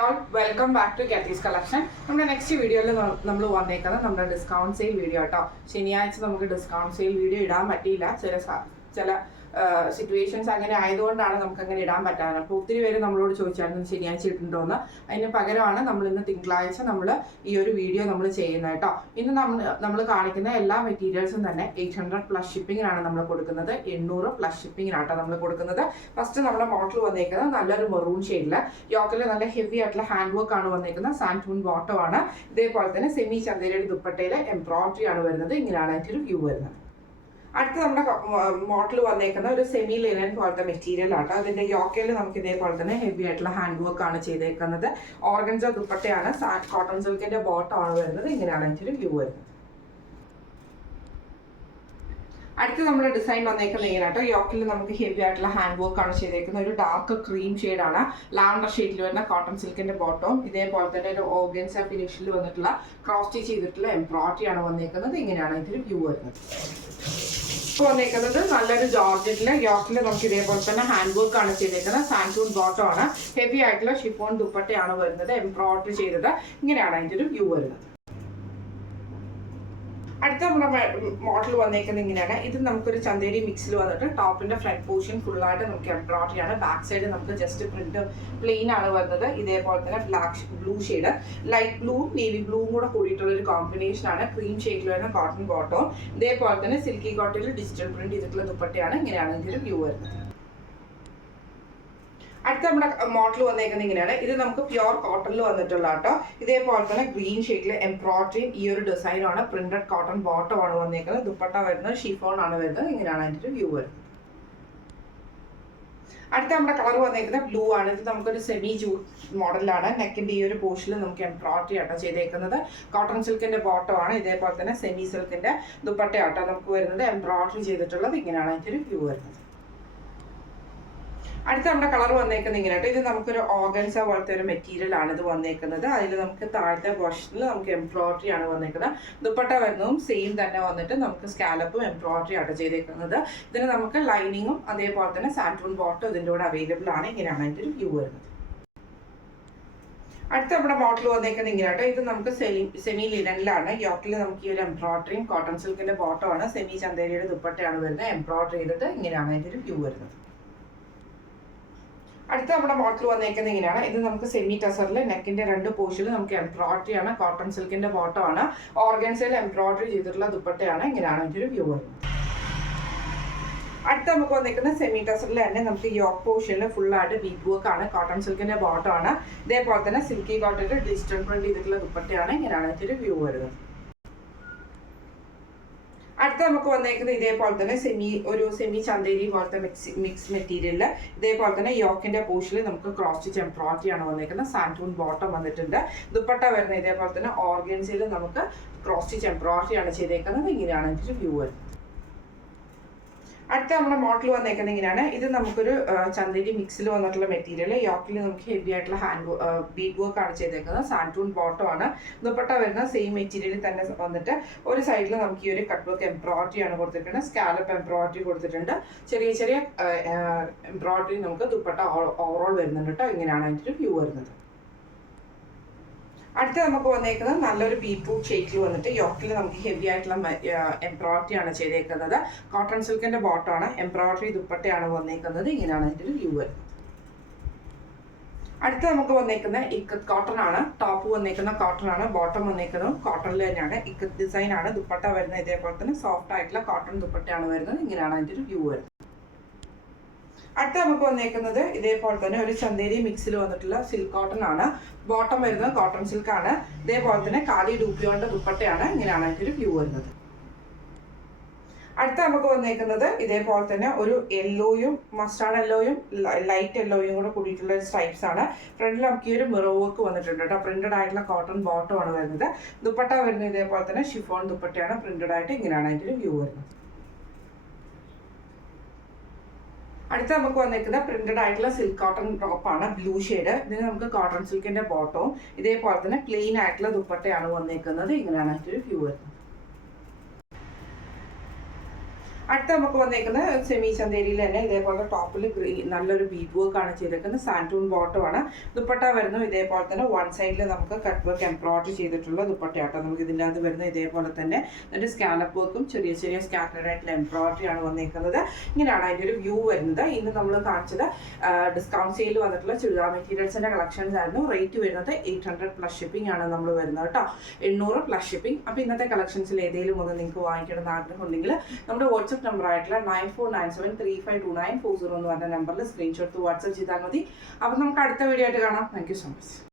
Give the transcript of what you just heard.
All welcome back to Kathy's collection. നമ്മുടെ next വീഡിയോയിൽ നമ്മൾ വന്നേക്കുന്നത് നമ്മുടെ ഡിസ്കൗണ്ട് സെയിൽ വീഡിയോ കേട്ടോ. ശനിയാഴ്ച നമുക്ക് ഡിസ്കൗണ്ട് സെയിൽ വീഡിയോ ഇടാൻ പറ്റിയില്ല, ചില സിറ്റുവേഷൻസ് അങ്ങനെ ആയതുകൊണ്ടാണ് നമുക്ക് അങ്ങനെ ഇടാൻ പറ്റാറ്. അപ്പോൾ ഒത്തിരി പേര് നമ്മളോട് ചോദിച്ചായിരുന്നു ശനിയാഴ്ച ഇട്ടുണ്ടോന്ന്. അതിന് പകരമാണ് നമ്മൾ ഇന്ന് തിങ്കളാഴ്ച നമ്മൾ ഈ ഒരു വീഡിയോ നമ്മൾ ചെയ്യുന്നത് കേട്ടോ. ഇന്ന് നമ്മൾ കാണിക്കുന്ന എല്ലാ മെറ്റീരിയൽസും തന്നെ 800+ ഷിപ്പിങ്ങിനാണ് നമ്മൾ കൊടുക്കുന്നത്. 800+ ഷിപ്പിങ്ങിനാട്ടോ നമ്മൾ കൊടുക്കുന്നത്. ഫസ്റ്റ് നമ്മുടെ മോഡൽ വന്നേക്കുന്നത് നല്ലൊരു മെറൂൺ ഷെയ്ഡിൽ യോക്കിൽ നല്ല ഹെവി ആയിട്ടുള്ള ഹാൻഡ് വർക്ക് ആണ് വന്നേക്കുന്നത്. സാൻറ്റൂൺ ബോട്ടം ആണ്. ഇതേപോലെ തന്നെ സെമി ചന്തേരിയുടെ ദുപ്പട്ടയിൽ എംബ്രോയിഡറി ആണ് വരുന്നത്. ഇങ്ങനെയാണ് അതിൻ്റെ ഒരു വ്യൂ വരുന്നത്. അടുത്ത നമ്മുടെ മോഡൽ വന്നേക്കുന്ന ഒരു സെമി ലിനൻ പോലത്തെ മെറ്റീരിയൽ ആട്ടോ. അതിന്റെ യോക്കയിൽ നമുക്ക് ഇതേപോലെ തന്നെ ഹെവി ആയിട്ടുള്ള ഹാൻഡ് വർക്ക് ആണ് ചെയ്തേക്കുന്നത്. ഓർഗൻസ ദുപ്പട്ടയാണ്. കോട്ടൺ സിൽക്കിന്റെ ബോട്ടം ആണ് വരുന്നത്. ഇങ്ങനെയാണ് അതിന്റെ വ്യൂ വരുന്നത്. അടുത്ത നമ്മുടെ ഡിസൈൻ വന്നേക്കുന്നത് ഇങ്ങനെയാട്ടോ. യോക്കിൽ നമുക്ക് ഹെവി ആയിട്ടുള്ള ഹാൻഡ് വർക്ക് ആണ് ചെയ്തേക്കുന്നത്. ഒരു ഡാർക്ക് ക്രീം ഷെയ്ഡാണ്. ലാവണ്ടർ ഷെയ്ഡിൽ വരുന്ന കോട്ടൺ സിൽക്കിന്റെ ബോട്ടവും ഇതേപോലെ തന്നെ ഒരു ഓർഗൻസ ഫിനിഷിൽ വന്നിട്ടുള്ള ക്രോസ് സ്റ്റിച്ച് ചെയ്തിട്ടുള്ള എംബ്രോയിഡറി ആണ് വന്നേക്കുന്നത്. ഇങ്ങനെയാണ് ഇതിന്റെ വ്യൂ വരുന്നത്. വന്നേക്കുന്നത് നല്ലൊരു ജോർജറ്റില് യോക്കിൽ നമുക്ക് ഇതേപോലെ തന്നെ ഹാൻഡ് വർക്ക് ആണ് ചെയ്തേക്കുന്നത്. സാൻറ്റൂൺ ബോട്ടം ആണ്. ഹെവി ആയിട്ടുള്ള ഷിഫോൺ ദുപ്പട്ടയാണ് വരുന്നത്. എംബ്രോയിഡറി ചെയ്തത്. ഇങ്ങനെയാണ് അതിന്റെ ഒരു വ്യൂ വരുന്നത്. അടുത്ത നമ്മുടെ മോഡൽ വന്നേക്കുന്നത് ഇങ്ങനെയാണ്. ഇത് നമുക്കൊരു ചന്തേരി മിക്സിൽ വന്നിട്ട് ടോപ്പിന്റെ ഫ്രണ്ട് പോർഷൻ ഫുള്ളായിട്ട് നമുക്ക് എംബ്രോയിഡറി ആണ്. ബാക്ക് സൈഡ് നമുക്ക് ജസ്റ്റ് പ്രിന്റ് പ്ലെയിൻ ആണ് വരുന്നത്. ഇതേപോലെ തന്നെ ബ്ലൂ ഷെയ്ഡ്, ലൈറ്റ് ബ്ലൂവും നേവി ബ്ലൂവും കൂടെ കൂടിയിട്ടുള്ള ഒരു കോമ്പിനേഷൻ ആണ്. ക്രീം ഷെയ്ഡിൽ വരുന്ന കോട്ടൺ ബോട്ടവും ഇതേപോലെ തന്നെ സിൽക്കി കോട്ടണിൽ ഡിജിറ്റൽ പ്രിന്റ് ചെയ്തിട്ടുള്ള ദുപ്പട്ടയാണ്. ഇങ്ങനെയാണ് ഇതിന്റെ വ്യൂ വരുന്നത്. അടുത്ത നമ്മുടെ മോഡൽ വന്നേക്കുന്നത് ഇങ്ങനെയാണ്. ഇത് നമുക്ക് പ്യുവർ കോട്ടണിൽ വന്നിട്ടുള്ള കേട്ടോ. ഇതേപോലെ തന്നെ ഗ്രീൻ ഷെയ്ഡിൽ എംബ്രോയിഡറിയും ഈ ഒരു ഡിസൈനാണ്. പ്രിന്റഡ് കോട്ടൺ ബോട്ടം ആണ് വന്നേക്കുന്നത്. ദുപ്പട്ട വരുന്നത് ഷിഫോൺ ആണ് വരുന്നത്. ഇങ്ങനെയാണ് അതിന്റെ ഒരു വ്യൂ വരുന്നത്. അടുത്ത നമ്മുടെ കളർ വന്നേക്കുന്നത് ബ്ലൂ ആണ്. ഇത് നമുക്കൊരു സെമി ജൂട്ട് മോഡലാണ്. നെക്കിന്റെ ഈ ഒരു പോർഷനിൽ നമുക്ക് എംബ്രോയിഡറി ആട്ടോ ചെയ്തേക്കുന്നത്. കോട്ടൺ സിൽക്കിന്റെ ബോട്ടം ആണ്. ഇതേപോലെ തന്നെ സെമി സിൽക്കിന്റെ ദുപ്പട്ട ആട്ടോ നമുക്ക് വരുന്നത്. എംബ്രോയിഡറി ചെയ്തിട്ടുള്ളത്. ഇങ്ങനെയാണ് അതിന്റെ ഒരു വ്യൂ വരുന്നത്. അടുത്ത നമ്മുടെ കളർ വന്നേക്കുന്നത് ഇങ്ങനെയായിട്ട്. ഇത് നമുക്കൊരു ഓർഗൻസ പോലത്തെ ഒരു മെറ്റീരിയൽ ആണ് ഇത് വന്നേക്കുന്നത്. അതിൽ നമുക്ക് താഴത്തെ പോർഷനിൽ നമുക്ക് എംബ്രോയിഡറി ആണ് വന്നേക്കുന്നത്. ദുപ്പട്ട വരുന്നതും സെയിം തന്നെ വന്നിട്ട് നമുക്ക് സ്കാലപ്പും എംബ്രോയിഡറി ആണ് ചെയ്തേക്കുന്നത്. ഇതിന് നമുക്ക് ലൈനിങ്ങും അതേപോലെ തന്നെ സാൻറ്റൂൺ ബോട്ടും ഇതിൻ്റെ കൂടെ അവൈലബിൾ ആണ്. ഇങ്ങനെയാണ് അതിൻ്റെ ഒരു വ്യൂ വരുന്നത്. അടുത്ത നമ്മുടെ മോഡൽ വന്നേക്കുന്നത് ഇങ്ങനെയാട്ടോ. ഇത് നമുക്ക് സെമി ലിനനിലാണ്. യോക്കിൽ നമുക്ക് ഈ ഒരു എംബ്രോയിഡറിയും കോട്ടൺ സിൽക്കിന്റെ ബോട്ടം ആണ്. സെമി ചന്തേരിയുടെ ദുപ്പട്ടയാണ് വരുന്നത്. എംബ്രോയിഡറി ചെയ്തിട്ട് ഇങ്ങനെയാണ് അതിൻ്റെ ഒരു വ്യൂ വരുന്നത്. അടുത്ത നമ്മുടെ മോഡൽ വന്നേക്കുന്നത് ഇങ്ങനെയാണ്. ഇത് നമുക്ക് സെമി ടസറിൽ നെക്കിന്റെ രണ്ട് പോർഷനിൽ നമുക്ക് എംബ്രോയിഡറി ആണ്. കോട്ടൺ സിൽക്കിന്റെ ബോട്ടം ആണ്. ഓർഗൻസയിൽ എംബ്രോയിഡറി ചെയ്തിട്ടുള്ള ദുപ്പട്ടയാണ്. ഇങ്ങനെയാണ് ഇതിന്റെ ഒരു വ്യൂ വരുന്നത്. അടുത്ത നമുക്ക് വന്നിരിക്കുന്ന സെമി ടസറിൽ തന്നെ നമുക്ക് യോക്ക് പോർഷനിൽ ഫുള്ളായിട്ട് ബീറ്റ് വർക്ക് ആണ്. കോട്ടൺ സിൽക്കിന്റെ ബോട്ടം ആണ്. ഇതേപോലെ തന്നെ സിൽക്കി കോട്ടണിൽ ഡിജിറ്റൽ പ്രിന്റ് ചെയ്തിട്ടുള്ള ദുപ്പട്ടയാണ്. ഇങ്ങനെയാണ് ഇതിന്റെ വ്യൂ വരുന്നത്. അടുത്ത നമുക്ക് വന്നേക്കുന്നത് ഇതേപോലെ തന്നെ സെമി ചന്തേരി പോലത്തെ മിക്സ് മെറ്റീരിയലിൽ ഇതേപോലെ തന്നെ യോക്കിന്റെ പോർഷനിൽ നമുക്ക് ക്രോസ് സ്റ്റിച്ച് എംബ്രോയിഡറി ആണ് വന്നേക്കുന്നത്. സാൻറ്റൂൺ ബോട്ടം വന്നിട്ടുണ്ട്. ദുപ്പട്ട വരുന്ന ഇതേപോലെ തന്നെ ഓർഗൻസിൽ നമുക്ക് ക്രോസ് സ്റ്റിച്ച് എംബ്രോയിഡറി ആണ് ചെയ്തേക്കുന്നത്. ഇങ്ങനെയാണ് ഇതിന്റെ വ്യൂ വരുന്നത്. അടുത്ത നമ്മുടെ മോഡൽ വന്നേക്കുന്നത് ഇങ്ങനെയാണ്. ഇത് നമുക്കൊരു ചന്തേരി മിക്സിൽ വന്നിട്ടുള്ള മെറ്റീരിയൽ. യോക്കിൽ നമുക്ക് ഹെവി ആയിട്ടുള്ള ബീഡ് വർക്ക് ആണ് ചെയ്തേക്കുന്നത്. സാൻറ്റൂൺ ബോട്ടം ആണ്. ദുപ്പട്ട വരുന്ന സെയിം മെറ്റീരിയലിൽ തന്നെ വന്നിട്ട് ഒരു സൈഡിൽ നമുക്ക് ഈ ഒരു കട്ട് വർക്ക് എംബ്രോയിഡറി ആണ് കൊടുത്തിട്ടുണ്ട്. സ്കാലപ്പ് എംബ്രോയിഡറി കൊടുത്തിട്ടുണ്ട്. ചെറിയ ചെറിയ എംബ്രോയിഡറി നമുക്ക് ദുപ്പട്ട ഓവറോൾ വരുന്നുണ്ട് കേട്ടോ. ഇങ്ങനെയാണ് അതിൻ്റെ വ്യൂ വരുന്നത്. അടുത്ത നമുക്ക് വന്നേക്കുന്നത് നല്ലൊരു ബീറ്റ്റൂട്ട് ഷെയ്ഡിൽ വന്നിട്ട് യോക്കിൽ നമുക്ക് ഹെവി ആയിട്ടുള്ള എംബ്രോയിഡറി ആണ് ചെയ്തേക്കുന്നത്. കോട്ടൺ സിൽക്കിന്റെ ബോട്ടം ആണ്. എംബ്രോയിഡറി ദുപ്പട്ടയാണ് വന്നേക്കുന്നത്. ഇങ്ങനെയാണ് അതിൻ്റെ ഒരു വ്യൂ വരുന്നത്. അടുത്ത നമുക്ക് വന്നേക്കുന്ന ഇക്കത്ത് കോട്ടൺ ആണ്. ടോപ്പ് വന്നേക്കുന്ന കോട്ടൺ ആണ്. ബോട്ടം വന്നേക്കുന്നതും കോട്ടണിൽ തന്നെയാണ്. ഇക്കത്ത് ഡിസൈൻ ആണ്. ദുപ്പട്ട വരുന്നത് ഇതേപോലെ തന്നെ സോഫ്റ്റ് ആയിട്ടുള്ള കോട്ടൺ ദുപ്പട്ടയാണ് വരുന്നത്. ഇങ്ങനെയാണ് അതിൻ്റെ ഒരു വ്യൂ വരുന്നത്. അടുത്ത നമുക്ക് വന്നേക്കുന്നത് ഇതേപോലെ തന്നെ ഒരു ചന്തേരി മിക്സിൽ വന്നിട്ടുള്ള സിൽക്ക് കോട്ടൺ ആണ്. ബോട്ടം വരുന്നത് കോട്ടൺ സിൽക്ക് ആണ്. ഇതേപോലെ തന്നെ കാലി ഡൂപ്പിയോണ്ട് ദുപ്പട്ടയാണ്. ഇങ്ങനെയാണ് അതിൻ്റെ ഒരു വ്യൂ വരുന്നത്. അടുത്ത നമുക്ക് വന്നേക്കുന്നത് ഇതേപോലെ തന്നെ ഒരു യെല്ലോയും മസ്റ്റാർഡ് യെല്ലോയും ലൈറ്റ് യെല്ലോയും കൂടെ കൂടിയിട്ടുള്ള സ്ട്രൈപ്സ് ആണ്. ഫ്രണ്ടിൽ നമുക്ക് ഈ ഒരു മിറർ വർക്ക് വന്നിട്ടുണ്ട് കേട്ടോ. പ്രിന്റഡ് ആയിട്ടുള്ള കോട്ടൺ ബോട്ടം ആണ് വരുന്നത്. ദുപ്പട്ട വരുന്നത് ഇതേപോലെ തന്നെ ഷിഫോൺ ദുപ്പട്ടയാണ്. പ്രിന്റഡ് ആയിട്ട് ഇങ്ങനെയാണ് അതിൻ്റെ ഒരു വ്യൂ വരുന്നത്. അടുത്ത നമുക്ക് വന്നിരിക്കുന്ന പ്രിന്റഡ് ആയിട്ടുള്ള സിൽക്ക് കോട്ടൺ ടോപ്പാണ്. Blue shade. ഇതിന് നമുക്ക് കോട്ടൺ സിൽക്കിന്റെ ബോട്ടവും ഇതേപോലെ തന്നെ പ്ലെയിൻ ആയിട്ടുള്ള ദുപ്പട്ടയാണ് വന്നിരിക്കുന്നത്. ഇങ്ങനെയാണ് അതിൻ്റെ ഒരു വ്യൂ വരുന്നത്. അടുത്ത നമുക്ക് വന്നേക്കുന്നത് സെമി ചന്തേരിയിൽ തന്നെ ഇതേപോലെ ടോപ്പിൽ നല്ലൊരു ബീഡ് വർക്ക് ആണ് ചെയ്തേക്കുന്നത്. സാൻറ്റൂൺ ബോട്ടം ആണ്. ദുപ്പട്ട വരുന്നു ഇതേപോലെ തന്നെ വൺ സൈഡിൽ നമുക്ക് കട്ട് വർക്ക് എംബ്രോയിഡറി ചെയ്തിട്ടുള്ള ദുപ്പട്ടയാട്ടോ. നമുക്ക് ഇതിൻ്റെ അകത്ത് വരുന്ന ഇതേപോലെ തന്നെ എന്നിട്ട് സ്കാലപ്പ് വർക്കും ചെറിയ ചെറിയ സ്കാറ്റേഡ് ആയിട്ടുള്ള എംബ്രോയിഡറി ആണ് വന്നേക്കുന്നത്. ഇങ്ങനെയാണ് അതിൻ്റെ ഒരു വ്യൂ വരുന്നത്. ഇന്ന് നമ്മൾ കാണിച്ചത് ഡിസ്കൗണ്ട് സെയിൽ വന്നിട്ടുള്ള ചുരിദാർ മെറ്റീരിയൽസിന്റെ കളക്ഷൻസ് ആയിരുന്നു. റേറ്റ് വരുന്നത് 800 പ്ലസ് ഷിപ്പിംഗ് ആണ് നമ്മൾ വരുന്നത് കേട്ടോ. 800 പ്ലസ് ഷിപ്പിംഗ്. അപ്പോൾ ഇന്നത്തെ കളക്ഷൻസിൽ ഏതെങ്കിലും ഒന്ന് നിങ്ങൾക്ക് വാങ്ങിക്കണം എന്ന് ആഗ്രഹം ഉണ്ടെങ്കിൽ നമ്മുടെ വാട്സ്ആപ്പ് നമ്പർ ആയിട്ടുള്ള 9497352940 എന്ന് പറഞ്ഞ നമ്പറിൽ സ്ക്രീൻഷോട്ട് വാട്സ്ആപ്പ് ചെയ്താൽ മതി. അപ്പോൾ നമുക്ക് അടുത്ത വീഡിയോ ആയിട്ട് കാണാം. Thank you so much.